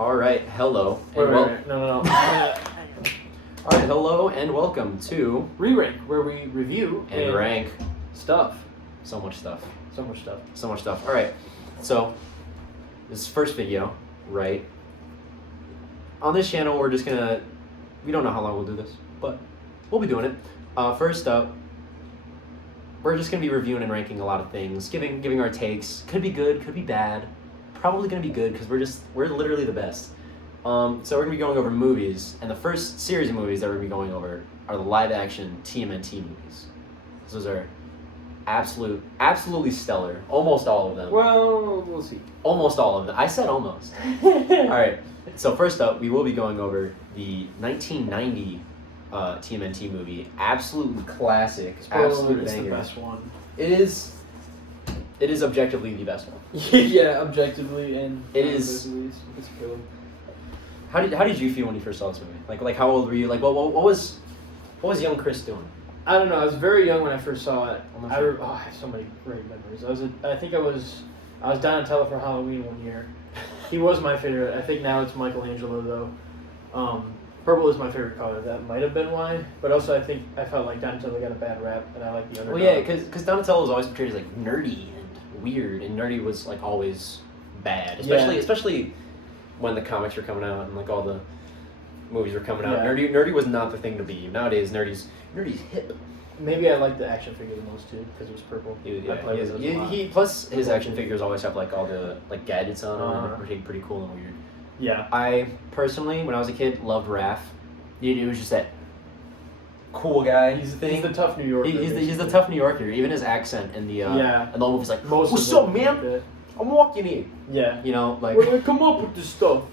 All right, hello. Wait, no. All right, hello and welcome to Re-rank, where we review and rank stuff. so much stuff. So much stuff. So much stuff. All right, so this first video, right? On this channel, we're just gonna, we don't know how long we'll do this, but we'll be doing it. First up, we're just gonna be reviewing and ranking a lot of things, giving our takes. Could be good, could be bad. Probably gonna be good because we're literally the best. So we're gonna be going over movies, and the first series of movies that we're gonna be going over are the live-action TMNT movies. Those are absolutely stellar. Almost all of them. Well, we'll see. Almost all of them. I said almost. All right. So first up, we will be going over the 1990 TMNT movie. Absolutely classic. Absolute It's banger. the best one. It is objectively the best one. Yeah, objectively and It is. It's cool. How did you feel when you first saw this movie? Like how old were you? Like what was young Chris doing? I don't know. I was very young when I first saw it. Almost I have so many great memories. I think I was Donatello for Halloween one year. He was my favorite. I think now it's Michelangelo though. Purple is my favorite color. That might have been why. But also I felt like Donatello got a bad rap, and I like the underdog. Well, yeah, because Donatello was always portrayed as like nerdy and weird, and nerdy was like always bad, especially when the comics were coming out and like all the movies were coming out. Yeah. Nerdy was not the thing to be. Nowadays, nerdy's hip. Maybe I liked the action figure the most too because it was purple. Plus his action figures always have like all the like gadgets on them, pretty cool and weird. Yeah. I personally, when I was a kid, loved Raph. It was just that cool guy. He's the tough New Yorker. He's the tough New Yorker. Even his accent in the and the whole movie's like, "What's up, man? Like I'm walking in." Yeah. You know, like. Where did I come up with this stuff?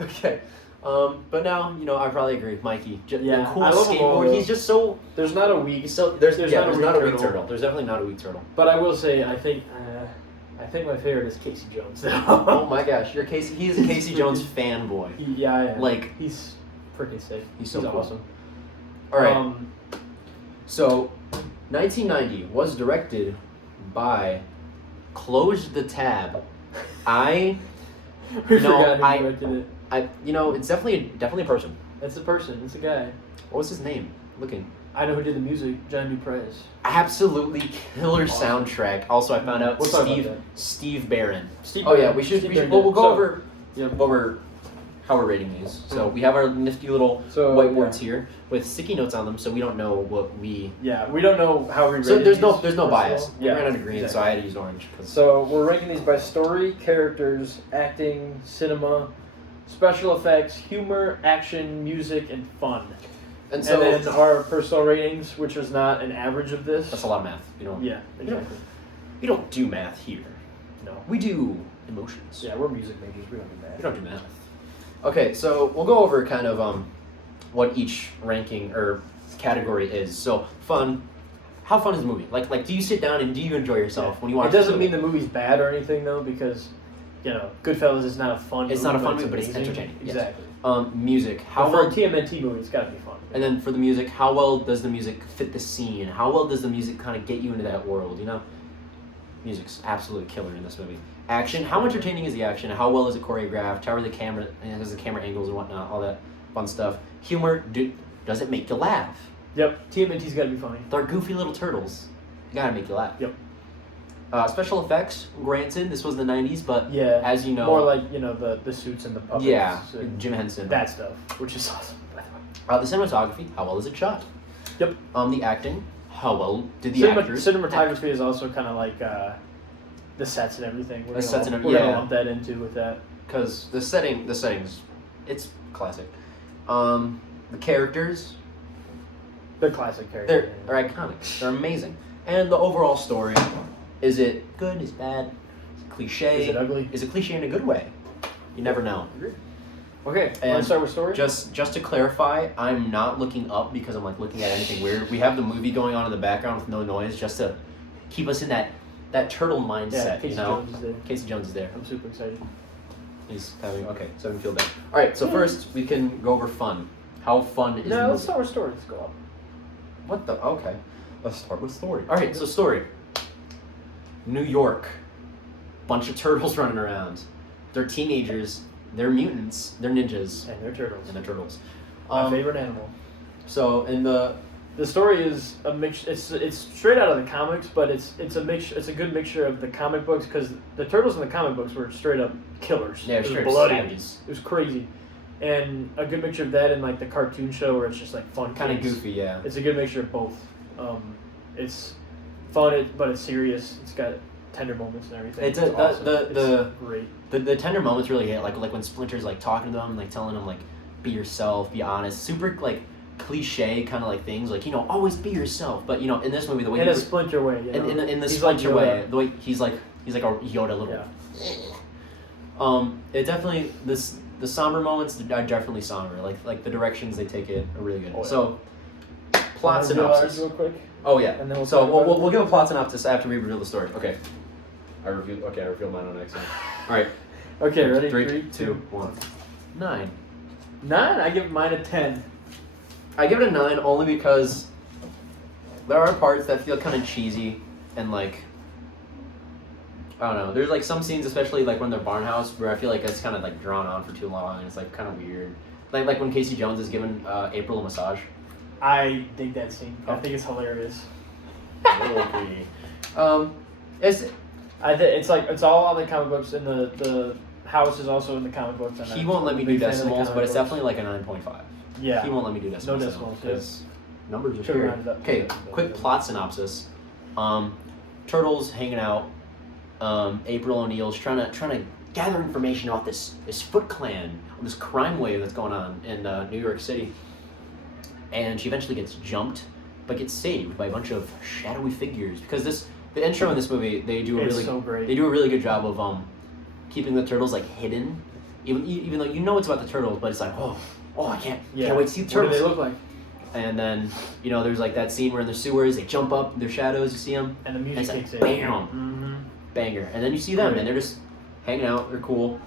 Okay. But now, I probably agree with Mikey. The cool I love him all, skateboard. He's just so. There's not a weak. There's not a weak turtle. There's definitely not a weak turtle. But I will say, I think my favorite is Casey Jones. Oh my gosh, he's a Casey Jones fanboy. Yeah, I am. Like he's freaking sick. He's so cool. Awesome. All right. So, 1990 was directed by. Close the tab. We forgot who directed it. It's definitely a person. It's a person. It's a guy. What was his name? Looking. I know who did the music. John Duprez. Absolutely killer soundtrack. Also, I found out Steve Barron. We'll go over how we're rating these. So we have our nifty little whiteboards here with sticky notes on them, so we don't know what we. Yeah, we don't know how we rate. So there's no bias. We ran out of green, exactly. so I had to use orange. So we're ranking these by story, characters, acting, cinema, special effects, humor, action, music, and fun. And then our personal ratings, which is not an average of this. That's a lot of math. Yeah, exactly. We don't do math here. No. We do emotions. Yeah, we're music majors. We don't do math. We don't do math. Okay, so we'll go over kind of what each ranking or category is. So fun. How fun is the movie? Like do you sit down and do you enjoy yourself when you watch? It doesn't mean the movie's bad or anything though, because Goodfellas is not a fun movie. It's not a fun movie, but it's entertaining. Exactly. Yes. Music. For a TMNT movie, it's got to be fun. And then for the music, how well does the music fit the scene? How well does the music kind of get you into that world? Music's absolutely killer in this movie. Action. How entertaining is the action? How well is it choreographed? How are the camera angles and whatnot? All that fun stuff. Humor. Does it make you laugh? Yep. TMNT's got to be funny. They're goofy little turtles. Gotta make you laugh. Yep. Special effects. Granted, this was the 90s, but as you know, more like the suits and the puppets. Yeah. Jim Henson. That stuff, which is awesome. The cinematography. How well is it shot? Yep. The acting. How well did the actors? Cinematography is also kind of like the sets and everything. We're gonna lump that into with that. Because the settings, it's classic. The characters. They're classic characters. They're iconic. They're amazing. And the overall story, is it good? Is it bad? Is it cliche? Is it ugly? Is it cliche in a good way? You never know. Okay, want to start with story? Just to clarify, I'm not looking up because I'm looking at anything weird. We have the movie going on in the background with no noise just to keep us in that turtle mindset. Casey Jones is there. Casey Jones is there. I'm super excited. He's having so I can feel bad. All right, so first we can go over fun. How fun is the movie? Let's start with story. Let's go up. What the? Okay, let's start with story. All right, so story. New York, bunch of turtles running around. They're teenagers. They're mutants. They're ninjas. And they're turtles. And they're turtles. My favorite animal. So in the story is a mix. It's straight out of the comics, but it's a mix. It's a good mixture of the comic books because the turtles in the comic books were straight up killers. Yeah, it was straight bloody. savages. It was crazy, and a good mixture of that and like the cartoon show where it's just like fun, kind of kids. goofy. Yeah. It's a good mixture of both. It's fun, but it's serious. It's got tender moments and everything. It's awesome. the great. The tender moments really hit like when Splinter's like talking to them, like telling them like be yourself, be honest, super like cliche kind of like things like always be yourself. But in this movie the way In a Splinter way. in the He's Splinter like way, the way he's like a Yoda little. Yeah. It definitely the somber moments are definitely somber. Like the directions they take it are really good. Oh, yeah. So plot Wanna do ours synopsis. real quick. Oh yeah. And then we'll so talk about we'll give a plot synopsis after we reveal the story. Okay. I revealed mine on accident. All right. Okay, ready? 3, 2, 1. 9. 9. I give mine a 10. I give it a 9 only because there are parts that feel kind of cheesy and like I don't know. There's like some scenes, especially like when they're barnhouse, where I feel like it's kind of like drawn on for too long and it's like kind of weird. Like when Casey Jones is giving April a massage. I dig that scene. I Oh. think it's hilarious. It's all on the comic books, and the house is also in the comic books. And He won't let me do big fan of the decimals, comic but it's books. definitely like a 9.5. Yeah. He won't let me do decimals. No decimals, because numbers are Should've scary. rounded up. Okay, quick plot synopsis. Turtles hanging out. April O'Neil's trying to gather information about this Foot Clan, this crime wave that's going on in New York City. And she eventually gets jumped, but gets saved by a bunch of shadowy figures. Because the intro in this movie, they do It's so great. They do a really good job of keeping the turtles like hidden, even though it's about the turtles, but it's like can't wait to see the What turtles. do they look like? And then there's like that scene where in the sewers they jump up, their shadows, you see them, And the music it's like, kicks in. bam. Mm-hmm. banger, and then you see them Great. and they're just hanging out. They're cool.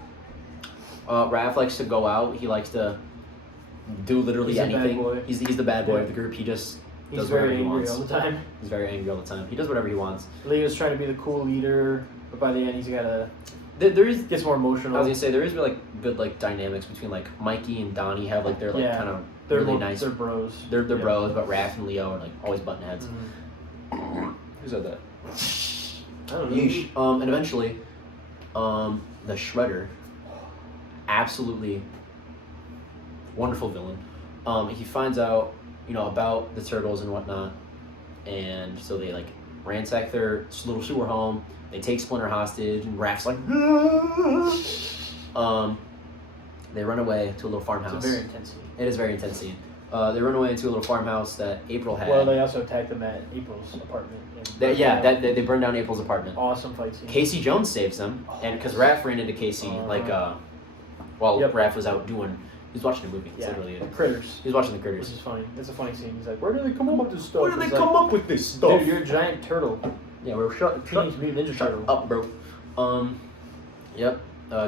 Raph likes to go out. He likes to do literally He's a bad anything. boy. He's the bad boy Yeah. of the group. He just He's does whatever very he angry wants. all the time. He's very angry all the time. He does whatever he wants. Leo's trying to be the cool leader, but by the end he's gotta There is. gets more emotional. I was gonna say there is like good like dynamics between like Mikey and Donnie have like they're like Yeah. kind of They're really more, nice. They're bros. They're Yeah. bros, but Raph and Leo are like always button heads. Mhm. Who said that? I don't know. Yeesh. And eventually, the Shredder, absolutely wonderful villain. He finds out, about the turtles and whatnot, and so they like ransack their little sewer home. They take Splinter hostage, and Raph's like, they run away to a little farmhouse. It's a very intense scene. It is a very intense scene. They run away into a little farmhouse that April had. Well, they also attacked them at April's apartment. They burned down April's apartment. Awesome fight scene. Casey Jones saves them, and because Raph ran into Casey while Yep. Raph was out doing, he was watching a movie. Yeah. Literally, The critters. he was watching the Which critters. is funny. It's a funny scene. He's like, where do they come up with this stuff? Where do they It's come like, up with this stuff? Dude, you're a giant turtle. Yeah, we're shut Teenage Mutant Ninja Turtle. up, bro. Yep.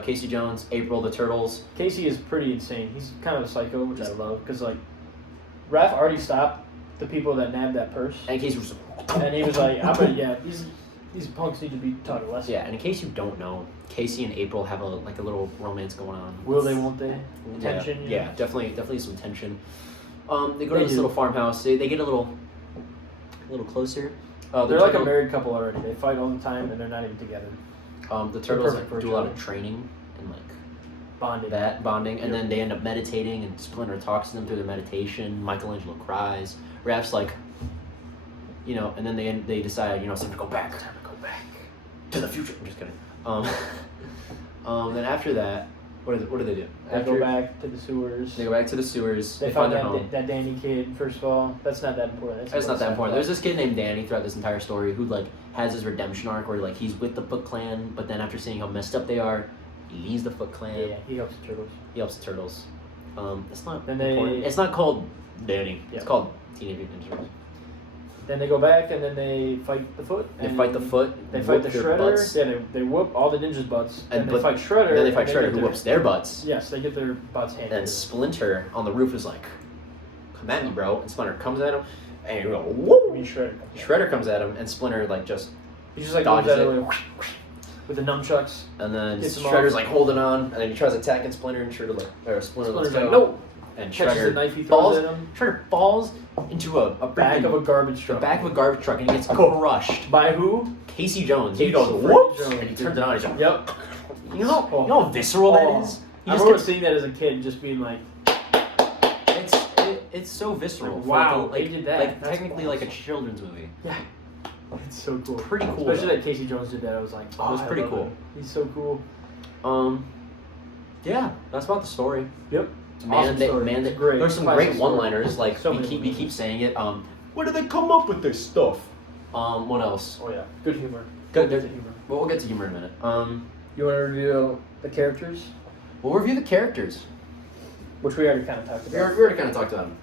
Casey Jones, April, the turtles. Casey is pretty insane. He's kind of a psycho, which I love, because like, Raph already stopped the people that nabbed that purse, And in case you and he was like, these punks need to be taught a lesson. yeah, and in case you don't know, Casey and April have a little romance going on. Will they? Won't they? Yeah, Tension. Yeah, definitely some tension. They go They to this do. little farmhouse. They get a little closer. The They're like a turtle- married couple already. They fight all the time, and they're not even together. The turtles perfect for do each a lot other. of training and like Bonding. and Yep. then they end up meditating, and Splinter talks to them through their meditation. Michelangelo cries. Raph's like, and then they decide, it's time to go back. Time to go back to the future. I'm just kidding. Then after that, what do they do? They go back to the sewers. They go back to the sewers. They find find their home. that Danny kid. First of all, that's not that important. It's not that important. There's this kid named Danny throughout this entire story who like has his redemption arc where like he's with the Foot Clan, but then after seeing how messed up they are, he leaves the Foot Clan. Yeah, he helps the turtles. He helps the turtles. It's not Then they- important. It's not called Danny. Yeah. It's called Teenage Mutant Ninja Turtles. Then they go back and then they fight the Foot. They and fight the Foot. They fight the whoop their Shredder. butts, Yeah, they whoop all the ninjas' butts. And And but- they fight Shredder. Then they fight and Shredder, get who their- whoops their butts. Yes, they get their butts handed. And to them. Splinter on the roof is like, "Come at me, bro!" And Splinter comes at him, and whoa! I mean, Shredder. Shredder comes at him, and Splinter like just He's just like dodges moves out it. of the way. with the nunchucks. And then Gets him Shredder's off. like holding on, and then he tries attacking Splinter, and Splinter's Splinter's like, like, no. And Catches Shredder the knife he throws falls. at him. Shredder falls into a Back of a garbage truck. the back of a garbage truck, and he gets Cool. crushed. By who? Casey Jones. Casey He goes freaking whoops, Jones, and he dude. turns it on. He's like, Yep. you know how visceral that is. I remember seeing that as a kid, just being like, It's so visceral. Like, for wow, like, they did that. Like That's technically like a children's movie. yeah, it's so cool. Pretty cool. Especially though. that Casey Jones did that. I was like, Oh, it was I pretty love cool. him. He's so cool. Yeah, that's about the story. Yep. Awesome story. It's great. There's some Classic great story. one-liners. Like So we many keep one-liners. saying it. Where do they come up with this stuff? What else? Oh yeah, good humor. Good. Good humor. Well, we'll get to humor in a minute. You want to review the characters, We'll review the characters. which we already kind of talked We about. already kind of talked about them.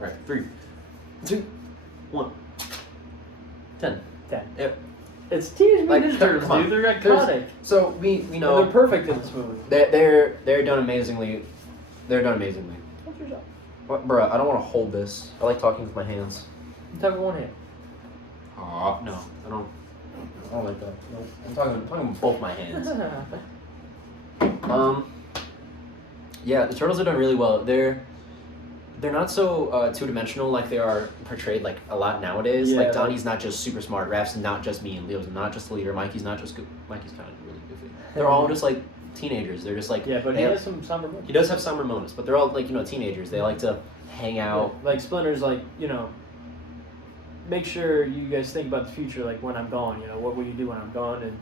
All right, 3, 2, 1. 10. 10. Yep. It's Teenage Mutant Ninja Turtles, come on. dude. They're iconic. So we And know they're perfect in this movie. they're done amazingly. They're done amazingly. What's your job? What, bruh, I don't want to hold this. I like talking with my hands. You talk with one hand. No, I don't like that. No, I'm talking with both my hands. Yeah, the turtles are done really well. They're not so two-dimensional like they are portrayed like a lot nowadays. Yeah, like Donnie's not just super smart, Raph's not just mean, Leo's not just the leader, Mikey's not just good. Mikey's kind of really goofy. They're all just like teenagers. They're just like Yeah, but they he have- has some somber moments. he does have summer moments, but they're all like teenagers. They like to hang out. Like Splinter's like, make sure you guys think about the future, like when I'm gone, what will you do when I'm gone? And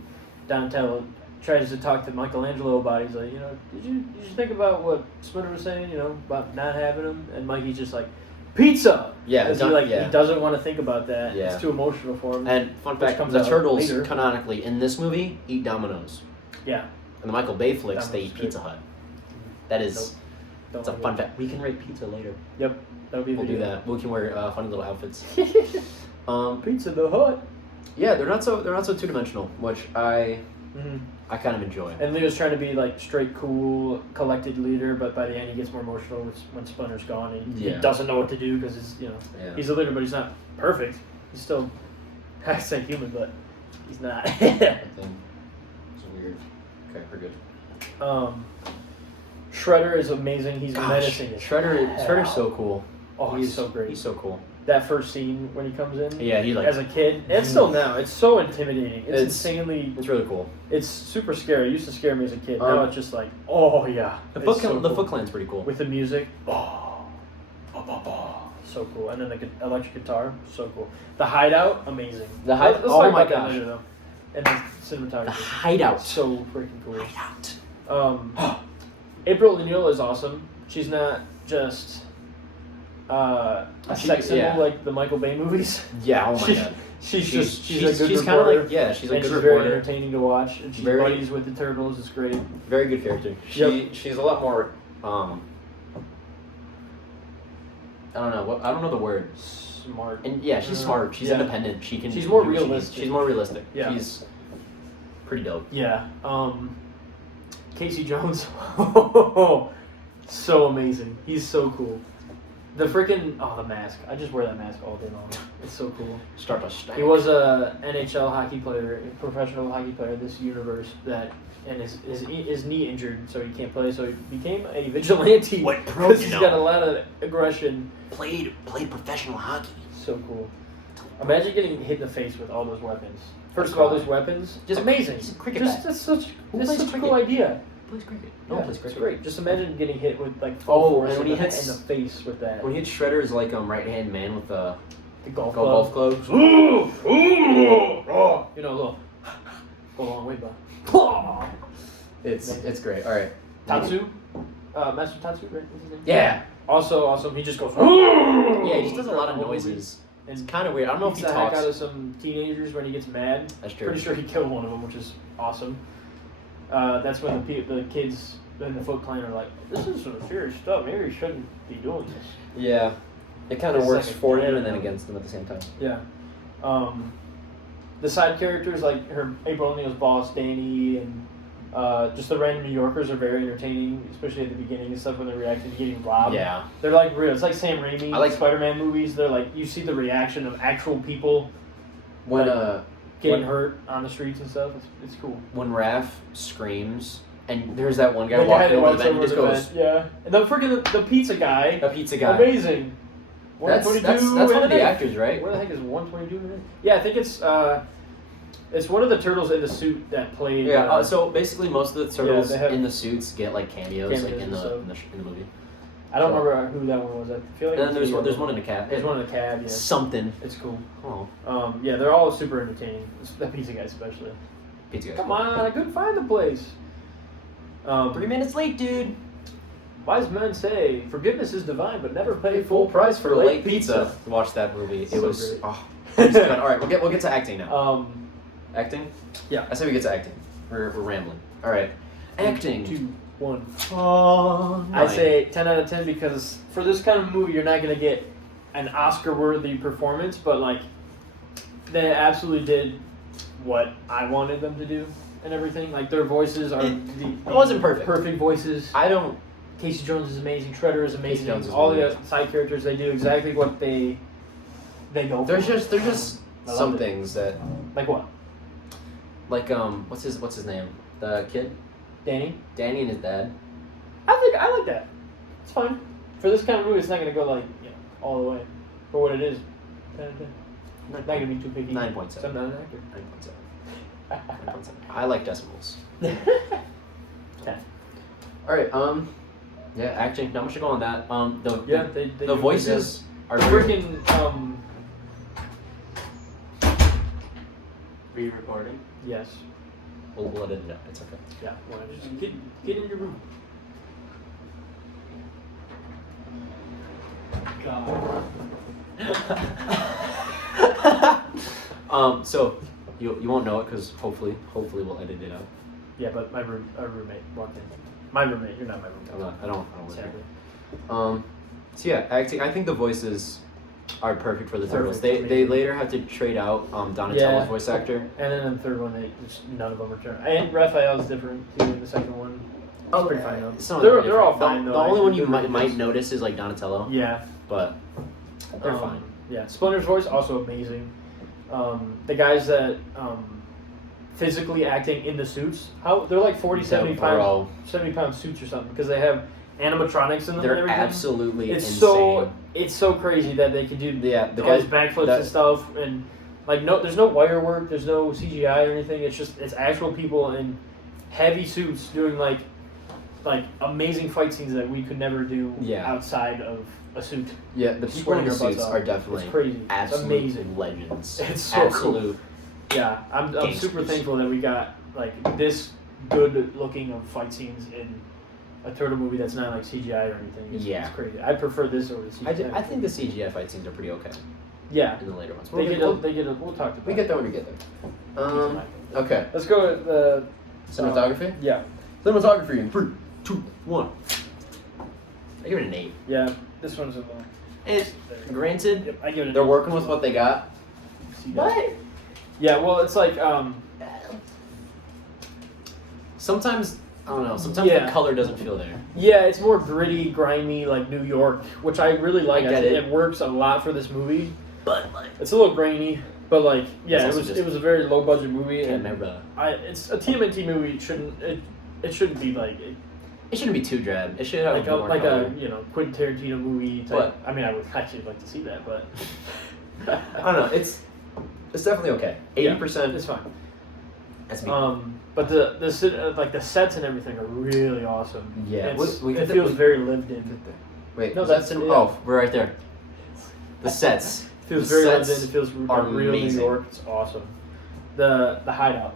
Donatello tries to talk to Michelangelo about it. He's like, did you think about what Splinter was saying, about not having him? And Mikey's just like, pizza! Yeah, He doesn't want to think about that. Yeah. It's too emotional for him. And fun Which fact, comes the out turtles later. canonically in this movie eat Domino's. Yeah. In the Michael Bay flicks, they Domino's eat good. Pizza Hut. That is, Nope. it's a Don't fun fact. We can rate pizza later. Yep. That would be We'll the do that. We can wear funny little outfits. Pizza the Hut. Yeah, they're not so two-dimensional, which I Mm-hmm. kind of enjoy. And Leo's trying to be like straight, cool, collected leader, but by the end he gets more emotional when Splinter's gone. And he Yeah. doesn't know what to do because Yeah. he's a leader, but he's not perfect. He's still half a human, but he's not. That thing is weird. Okay, we're good. Shredder is amazing. He's menacing. as Shredder's hell. so cool. Oh, he's so great. He's so cool. That first scene when he comes in. Yeah, he like as a kid, and still now, it's so intimidating. It's It's- insanely. it's really cool. It's super scary. It used to scare me as a kid. Now Um, it's just like, oh yeah. The It's Foot so the cool. Foot Clan's pretty cool. With the music, so cool. And then the electric guitar, so cool. The Hideout, amazing. The Hideout- Let's oh talk my about that gosh. later, though. And the cinematography. The Hideout. So freaking cool. Hideout. April O'Neil is awesome. She's not just a sex symbol yeah. like the Michael Bay movies. Yeah. Oh my She- god. She's a good kind of reporter. like she's a And good she's very reporter. entertaining to watch. And she's Very- buddies with the turtles. It's great. Very good character. She's a lot more I don't know the word. Smart. And yeah, she's smart. She's yeah. independent. She can. She's more do what she needs. realistic. She's more realistic. Yeah. She's pretty dope. Yeah. Casey Jones. So amazing. He's so cool. The freaking the mask. I just wear that mask all day long. It's so cool. Start to stack. He was a NHL hockey player, a professional hockey player. This universe and his knee injured, so he can't play. So he became a vigilante. What pro Because you he's know? got a lot of aggression. Played professional hockey. So cool. Imagine getting hit in the face with all those weapons. First of all, those weapons, just amazing. He's a cricket Just bat. that's such plays a cricket? cool idea. Plays cricket. No Yeah, one plays it's cricket. great. Just imagine getting hit with like Oh, full force and when in he the- hits- in the face with that. When he hits Shredder's like right hand man with the The golf golf club. clubs. A little go a long way, bud. It's great. All right. Tatsu, Master Tatsu, right? What's his name? Yeah. Also awesome. He just goes. Yeah, he just does a lot of noises. And It's kind of weird. I don't know if beats he the heck talks. out of some teenagers when he gets mad. That's true. Pretty sure he killed one of them, which is awesome. That's when the kids in the Foot Clan are like, "This is some serious stuff. Maybe we shouldn't be doing this." Yeah. It kind of It's works like a for him dad and then thing. against him at the same time. Yeah. The side characters like her April O'Neil's boss Danny and just the random New Yorkers are very entertaining, especially at the beginning and stuff when they're reacting to getting robbed. Yeah. They're like real. It's like Sam Raimi I like- Spider-Man movies. They're like you see the reaction of actual people. When getting When- hurt on the streets and stuff. It's cool. When Raph screams, and there's that one guy The guy walking that over the walks vent, and he just over the goes, vent, yeah. And the freaking the pizza guy. "A pizza guy." Amazing. That's 122 one of the minute. actors, right? Where the heck is 122 minute? Yeah, I think it's one of the turtles in the suit that played. Yeah. So basically, most of the turtles they have in the suits get like cameos like cameos in and stuff. the movie. I don't so- remember who that one was. I feel like. And then it was there's the- one in the cab. There's one in the cab. Yeah. Something. It's cool. Oh, Yeah, they're all super entertaining. The pizza guy especially. pizza guy. Come on, I couldn't find the place. 3 minutes late, dude. Wise men say forgiveness is divine, but never pay Full price for late pizza. Watch that movie. So It was. great. Oh, it was good. All right, we'll get to acting now. Acting. Yeah. I say we get to acting. We're rambling. All right. Acting. 2, 1. Oh, I say 10 out of 10 because for this kind of movie, you're not gonna get an Oscar-worthy performance, but like they absolutely did what I wanted them to do and everything. Like their voices are It wasn't perfect. Perfect voices. I don't. Casey Jones is amazing. Shredder is amazing. Jones is All amazing. the side characters, they do exactly what they go There's for. just I loved some it. things that Like what? like what's his name? The kid, Danny? Danny and his dad. I like that. It's fine. For this kind of movie, it's not gonna go like all the way. For what it is, 10 out of 10. Not gonna be too picky. 9.7. So I'm not an actor. 9.7. I like decimals. 10. All right. Yeah, acting. Not much to go on that. Yeah, they The do voices are the very. freaking Re-recording. yes. We'll let it know. It's okay. Yeah. Well, just get in your room. So you won't know it because hopefully we'll edit it out. Yeah, but our roommate walked in. My roommate, you're not my roommate. I don't live Sadly. here. So yeah, acting. I think the voices are perfect for the turtles. Perfect, They amazing. later had to trade out Donatello's Yeah. voice actor. And then in the third one, they just none of them return. And Raphael's different too in the second one. It's pretty fine though. Some of them are They're all different. fine The though. only actually. one you They're really might good. notice is like Donatello, Yeah. but they're fine. Yeah, Splinter's voice also amazing. The guys that physically acting in the suits, how they're like 40, 70 Bro. 70-pound suits or something because they have animatronics in them and They're everything. absolutely It's insane. so crazy that they can do Yeah, the all these guys backflips and stuff and like there's no wire work, there's no CGI or anything. It's actual people in heavy suits doing like amazing fight scenes that we could never do Yeah. outside of a suit. Yeah, the people Sweating in the our butts suits off. are definitely It's crazy. absolute It's amazing. legends. It's so cool. absolute. Yeah, I'm super Gangsters. thankful that we got like this good looking of fight scenes in a turtle movie that's not like CGI or anything. Yeah. It's crazy. I prefer this over the CGI. I think the CGI fight scenes are pretty okay yeah. in the later ones. We'll We'll talk about we get there when we get there. Okay. Let's go with the Cinematography? yeah. Cinematography in 3, 2, 1. I give it an 8. Yeah, this one's a little. And granted, Yep, I give it. they're working with what they got. But Yeah, well, it's like sometimes I don't know. Sometimes Yeah. the color doesn't feel there. yeah, it's more gritty, grimy, like New York, which I really like. I get think it. it works a lot for this movie. But like, It's a little grainy, but like yeah, It's it also was just a very low budget movie, and camera. it's a TMNT movie. It shouldn't be like It shouldn't be too drab. It should have like a more color. Quentin Tarantino movie type. But- I mean, I would actually like to see that, but I don't know. It's definitely okay. 80%. it's fine. That's me. But the sets and everything are really awesome. Yeah, It's- we it get the- feels very lived in. Wait, No, no, that's- that's yeah. oh, we're right there. The sets. It feels The very lived sets in. It feels are like real New amazing. York. It's awesome. The hideout,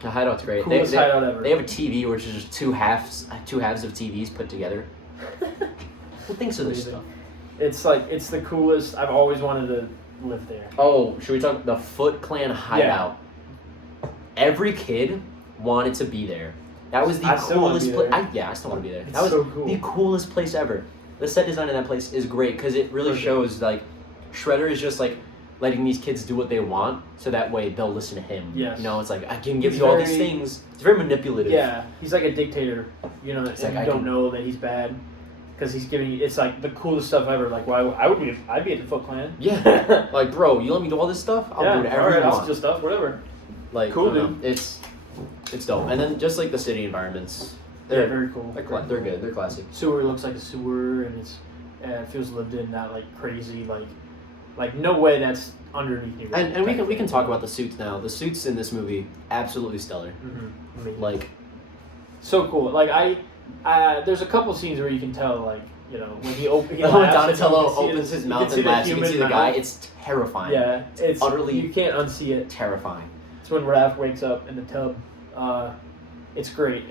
The hideout's great. coolest hideout ever. They have a TV which is just two halves of TVs put together. Who thinks of this Amazing. stuff? It's the coolest. I've always wanted to live there. Oh, should we talk the Foot Clan hideout? Every kid wanted to be there. That was the I still wanna coolest be place. there. Yeah, I still want to be there. It's That was so cool. the coolest place ever. The set design in that place is great because it really Perfect. shows like Shredder is just like letting these kids do what they want, so that way they'll listen to him. Yes. You know, it's like I can give He's you all these very- things. It's very manipulative. Yeah, he's like a dictator. You know, It's and like, you I don't can- know that he's bad because he's giving. It's like the coolest stuff ever. Like, why I'd be at the Foot Clan. Yeah. Like, bro, you let me do all this stuff? I'll yeah, do whatever all right, you I'll want. steal stuff, whatever. Like, Cool, I don't dude. know, it's dope. And then just like the city environments, They're very cool. they're good. They're classic. Sewer looks like a sewer, and it feels lived in, not like crazy, like no way that's underneath New York. And we can talk about the suits now. The suits in this movie absolutely stellar. Mm-hmm. Like, so cool. Like there's a couple scenes where you can tell, like, you know, when he when laughs, Donatello you can see opens his you mouth can see and laughs, you can see the human guy. mouth. It's terrifying. Yeah, it's utterly you can't unsee it. terrifying. It's when Raph wakes up in the tub. It's great.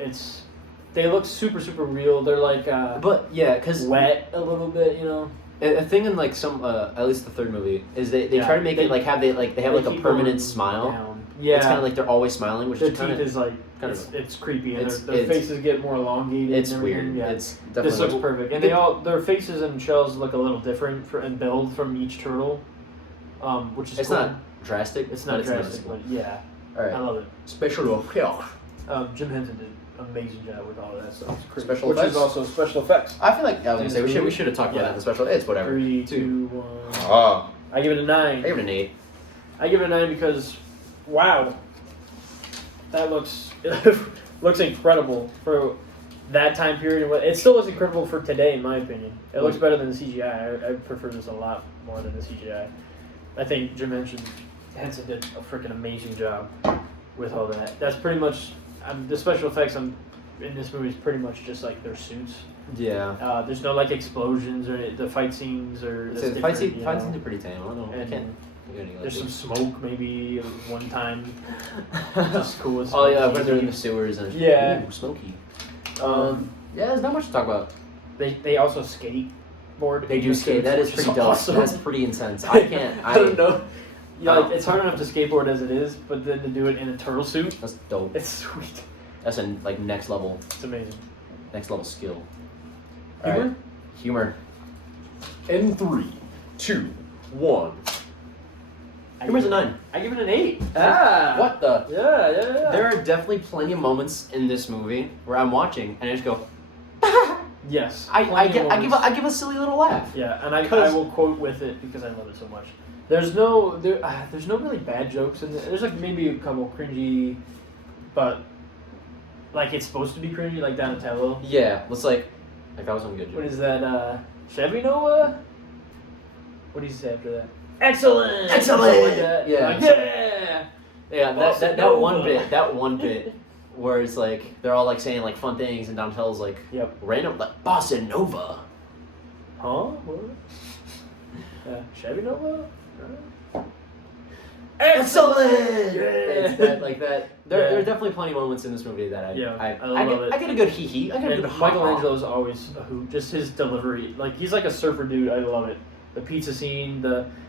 They look super real. They're like But yeah, because wet a little bit, you know. a thing in like some at least the third movie is they Yeah, try to make it like they have like a keep permanent going smile. down. Yeah, It's kind of like they're always smiling, which their is kind teeth of is like kind of- it's creepy, and their it's- faces get more elongated. it's and everything. weird. Yeah. It's definitely This looks like- perfect, and their faces and shells look a little different and build from each turtle, which is It's cool. not drastic. It's not but drastic, noticeable. but yeah, All right. I love it. Special effects. Jim Henson did an amazing job with all of that stuff. It's crazy. Special which effects? is also special effects. I feel like I was gonna say Movie? we should have talked about Yeah. that in the special. It's whatever. 3, 2. 2, 1. Oh, I give it a 9. I give it an 8. I give it a 9 because, wow, that looks looks incredible for that time period. It still looks incredible for today, in my opinion. It looks better than the CGI. I prefer this a lot more than the CGI. I think Jim Henson did a freaking amazing job with all that. That's pretty much the special effects in this movie is pretty much just like their suits. Yeah. There's no like explosions or the fight scenes or So the fight scenes are pretty tame. I don't know. I And can't. I can't there's some like smoke maybe one time. Just cool. Oh yeah, when they're in the sewers and Yeah. ooh, smoky. Um, Yeah, there's not much to talk about. they also skateboard. They in do the skate. suits, That is which pretty dope. awesome. That's pretty intense. I can't. I don't know. Yeah, I like don't- it's hard enough to skateboard as it is, but then to do it in a turtle suit, That's dope. it's sweet. That's a like next level It's amazing. skill. Humor? Alright. Humor. In 3, 2, 1. Humor's a 9. I give it an 8. What the? Yeah. There are definitely plenty of moments in this movie where I'm watching and I just go. Yes. I plenty of moments. give a silly little laugh. Yeah, and I 'Cause- will quote with it because I love it so much. There's no really bad jokes in there. There's like maybe a couple cringy, but like it's supposed to be cringy, like Donatello. Yeah, let's like that was some good What joke. is that? Chevy Noah? What do you say after that? Excellent. Excellent! Something like that. Yeah. Like, yeah. Yeah, Bossa that one bit where it's like they're all like saying like fun things and Donatello's like Yep. random like Bossa Nova. Huh? What? Chevy Nova? Excellent. Yeah. It's that like that. There Yeah. are definitely plenty of moments in this movie that I love it. I get a good hee hee. I get a And good ha-ha. Michelangelo's always a hoot. Just his delivery, like he's like a surfer dude. I love it. The pizza scene,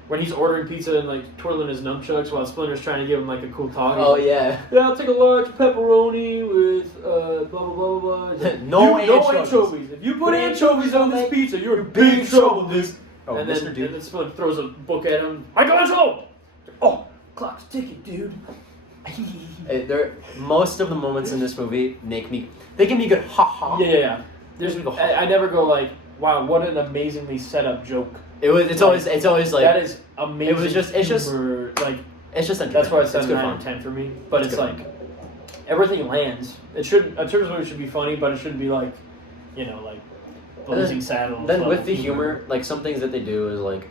when he's ordering pizza and like twirling his nunchucks while Splinter's trying to give him like a cool talk. Oh yeah. Yeah, I'll take a large pepperoni with blah blah blah blah blah. No no anchovies. anchovies. If you put anchovies on this pizza, you're in big trouble, dude. Oh, and Mr. then, Dude. and then Splinter throws a book at him. Michelangelo! Oh, clock's ticking, dude. Most of the moments in this movie they give me a good ha ha. Yeah. There's, Give me the I never go like, wow, what an amazingly set up joke. It's always like that is amazing. it's just humor. Like it's just that's why it's it's a good 9 fun. out of 10 for me. But It's it's good like everything lands. It should a children's movie should be funny, but it shouldn't be like, like Blazing Saddles. Then level with the humor, like some things that they do is like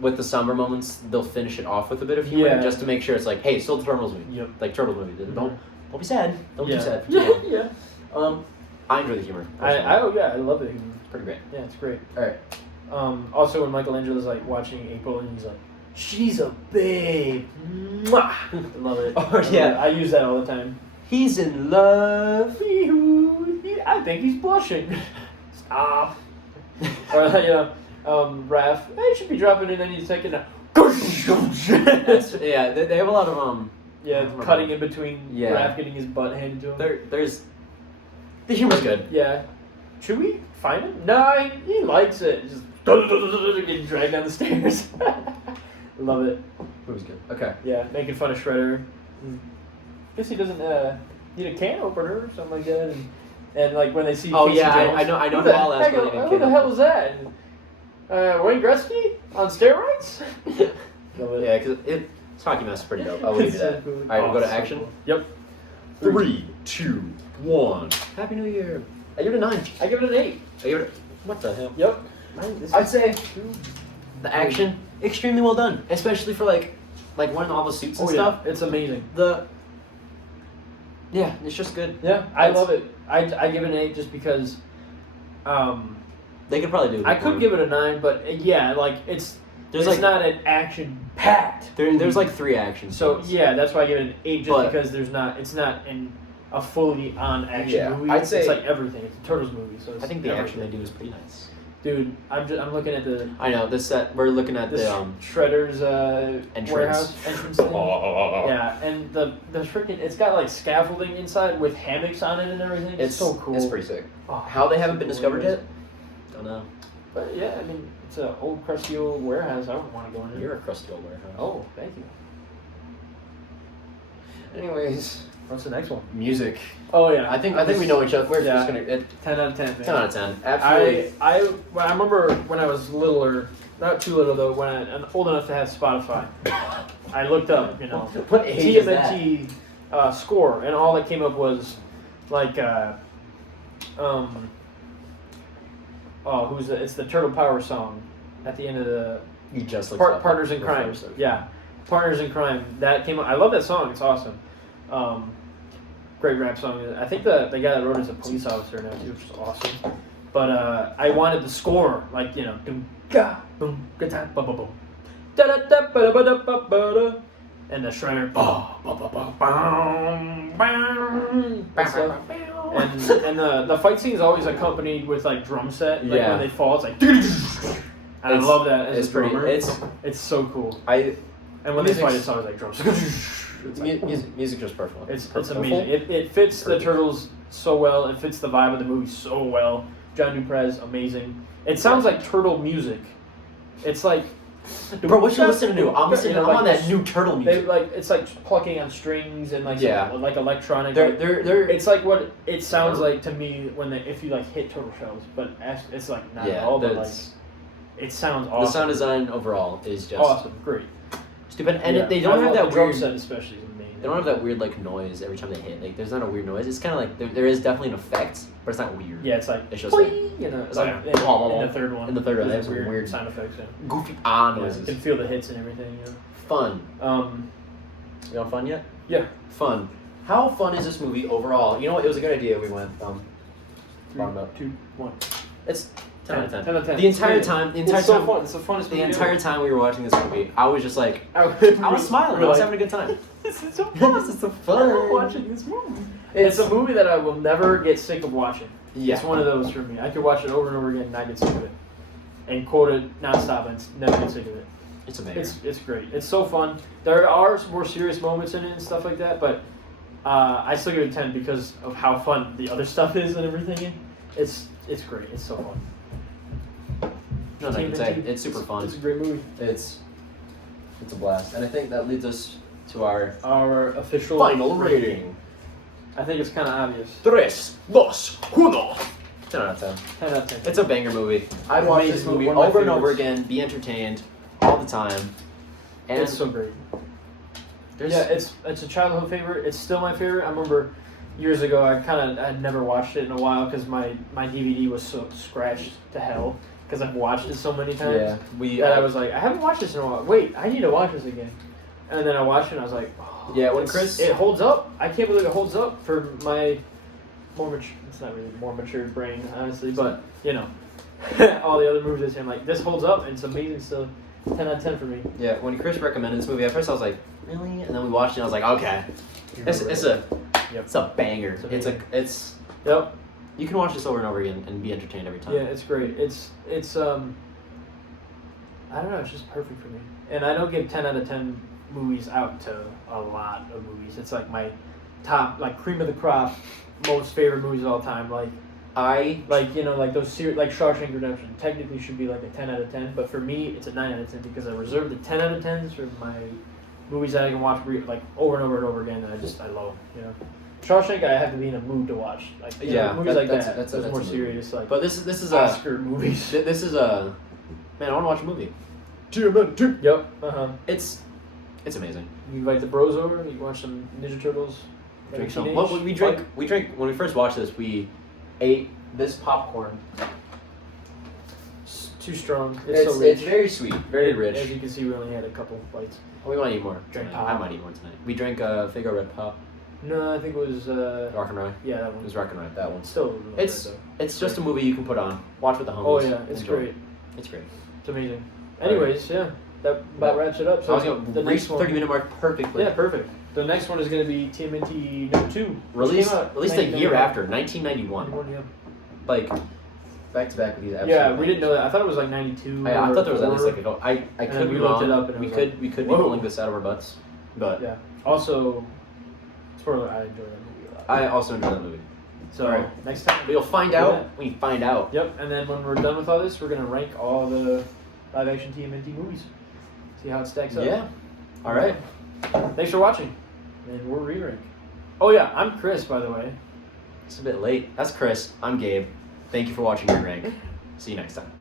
with the somber moments, they'll finish it off with a bit of humor Yeah. just to make sure it's like, hey, still the Turtles movie. Yep. Like Turtles movie. Don't be sad. Don't be sad. Yeah. I enjoy the humor. I love it. It's pretty great. Yeah, it's great. Alright. Also, when Michelangelo's like watching April and he's like, "She's a babe." Mwah! I love it. Oh, yeah. I use that all the time. He's in love. I think he's blushing. Stop. Or Raph, I should be dropping in any second now. Yeah, they have a lot of Cutting in between Yeah. Raph getting his butt handed to him. there's the humor's good. Yeah. Should we find him? No, he likes it. Just getting dragged down the stairs. Love it. It was good. Okay. Yeah, making fun of Shredder. Guess he doesn't need a can opener or something like that. And like when they see Oh, Casey yeah, I Jones, know who the I'll ask heck- whether they need a who can the hell opener. was that? And, Wayne Gretzky on steroids? Love it. Yeah, because This hockey mask is pretty dope. I'll leave you that. Cool. All right, we'll go to so action. cool. Yep. 3, 2, 1. Happy New Year. I give it a 9. I give it an 8. I give it what the hell? Yep. I'd say the action, extremely well done. Especially for like wearing all the suits and stuff. Yeah. It's amazing. Yeah, it's just good. Yeah, I love it. I give it an 8 just because they could probably do it. I could give it a 9, but yeah, like it's not an action packed. There's like 3 action scenes. So yeah, that's why I give it an 8 just because it's not a fully on action movie. I'd say it's like everything. It's a Turtles movie, so it's I think the everything. action they do is pretty nice. Dude, I'm looking at the. I know this set. We're looking at the Shredder's warehouse entrance thing. Oh. Yeah, and the freaking it's got like scaffolding inside with hammocks on it and everything. It's so cool. It's pretty sick. Oh, How they haven't been cool discovered yet? Don't know. But yeah, I mean it's an old crusty old warehouse. I don't want to go in there. You're a crusty old warehouse. Oh, thank you. Anyways, What's the next one? music. Oh yeah, I think we know each other. We're just gonna 10 out of 10. Man. 10 out of 10. Absolutely. I remember when I was littler, not too little though, when I'm old enough to have Spotify. I looked up, What age is that? TMNT score, and all that came up was like, it's the Turtle Power song at the end of the You just looked Partners in Crime. Yeah, Partners in Crime. That came up. I love that song. It's awesome. Great rap song. I think the guy that wrote it is a police officer now too, which is awesome. But I wanted the score, like boom, ga, boom, ga, da, ba, ba, boom, da da da ba da ba da ba ba da, and the shredder, ba ba ba ba, bam, bam, and the fight scene is always accompanied with like drum set. Like when they fall, it's like. I love that as a drummer. It's so cool. And when they fight, it's always like drums. Music just perfect. It's amazing. It fits the Turtles so well. It fits the vibe of the movie so well. John Duprez, amazing. It sounds like turtle music. It's like, bro, what you listening to? I'm listening. I'm on that new turtle music. It's like plucking on strings and like like electronic. They're It's like what it sounds like to me when if you like hit turtle shells, but it's like not at all. But like it sounds awesome. The sound design overall is just awesome, great. Stupid, and they don't have that drum weird. set, especially. They don't have that weird like noise every time they hit. Like there's not a weird noise. It's kind of like there is definitely an effect, but it's not weird. Yeah, it's like it's just like it's like in the third one. In the third one, they have some some weird sound effects. Goofy noises. You can feel the hits and everything. Fun. You know, fun yet? Yeah. Fun. How fun is this movie overall? You know what? It was a good idea. We went bottom up. 2, 1. It's 10 out of 10. 10 out of 10. The entire time. It's so fun. It's the funnest The movie entire ever. time we were watching this movie, I was just like, I was smiling. I was having a good time. This is so fun. This is so fun. I love watching this movie. It's a movie that I will never get sick of watching. Yeah. It's one of those for me. I could watch it over and over again and not get sick of it. And quote it nonstop and never get sick of it. It's amazing. It's great. It's so fun. There are some more serious moments in it and stuff like that, but I still give it 10 because of how fun the other stuff is and everything. It's great. It's so fun. Nothing I can say. It's super fun. It's a great movie. It's a blast, and I think that leads us to our official final rating. I think it's kind of obvious. 3, 2, 1. 10 out of 10. 10 out of 10. It's a banger movie. I'd watch this movie one of my over and over favorites. again, be entertained all the time. And It's so great. Yeah, it's a childhood favorite. It's still my favorite. I remember years ago I'd never watched it in a while because my DVD was so scratched to hell because I've watched it so many times. Yeah, I was like, I haven't watched this in a while. Wait, I need to watch this again. And then I watched it and I was like, oh, yeah, when Chris, it holds up. I can't believe it holds up for my it's not really more mature brain, honestly, but all the other movies I'm like, this holds up and it's amazing still. 10 out of 10 for me. Yeah, when Chris recommended this movie, at first I was like, really? And then we watched it and I was like, okay. It's a banger. It's Yep. You can watch this over and over again and be entertained every time. Yeah, it's great. It's I don't know, it's just perfect for me. And I don't give 10 out of 10 movies out to a lot of movies. It's like my top, like cream of the crop, most favorite movies of all time. Like those like Shawshank Redemption technically should be like a 10 out of 10, but for me it's a 9 out of 10 because I reserve the 10 out of 10s for my movies that I can watch like over and over and over again that I love. Shawshank, I have to be in a mood to watch. Like movies like that. That's more serious. Like, but this is Oscar movies. This is man. I want to watch a movie. TMNT. Yep. It's It's amazing. You invite the bros over. You watch some Ninja Turtles. Drink like some. teenage Well, we drank. fight. We drank when we first watched this. We ate this popcorn. It's too strong. It's so rich. It's very sweet, very rich. As you can see, we only had a couple bites. We might eat more. Drink tonight. pop. I might eat more tonight. We drank Figaro Red Pop. No, I think it was. Rock and Rye. Yeah, that It one. was Rock and Rye. That one. It's still really It's good, it's just a movie you can put on, watch with the homies. though. Oh yeah, it's enjoy. great. It's great. It's amazing. Anyways, yeah, that about wraps it up. I So was gonna the reach next one. 30-minute mark perfectly. Yeah, perfect. The next one is going to be TMNT No. 2. which Released came out a year 1991. after, 1991. Yeah. Like back to back with these. Yeah, absolute we didn't know bangers. that. I thought it was like 92. I thought there was at least 4. like a go. I And could then be we looked wrong. it up and it we was could like, we could be whoa. pulling this out of our butts, but Yeah. Also, spoiler, I enjoyed that movie a lot. I also enjoyed that movie. So Alright. next time. But you'll find Yeah. out when you find out. Yep, and then when we're done with all this, we're gonna rank all the live action TMNT movies. See how it stacks up. Yeah. All right. Thanks for watching. And we're re-rank. Oh yeah, I'm Chris, by the way. It's a bit late. That's Chris. I'm Gabe. Thank you for watching your rank. See you next time.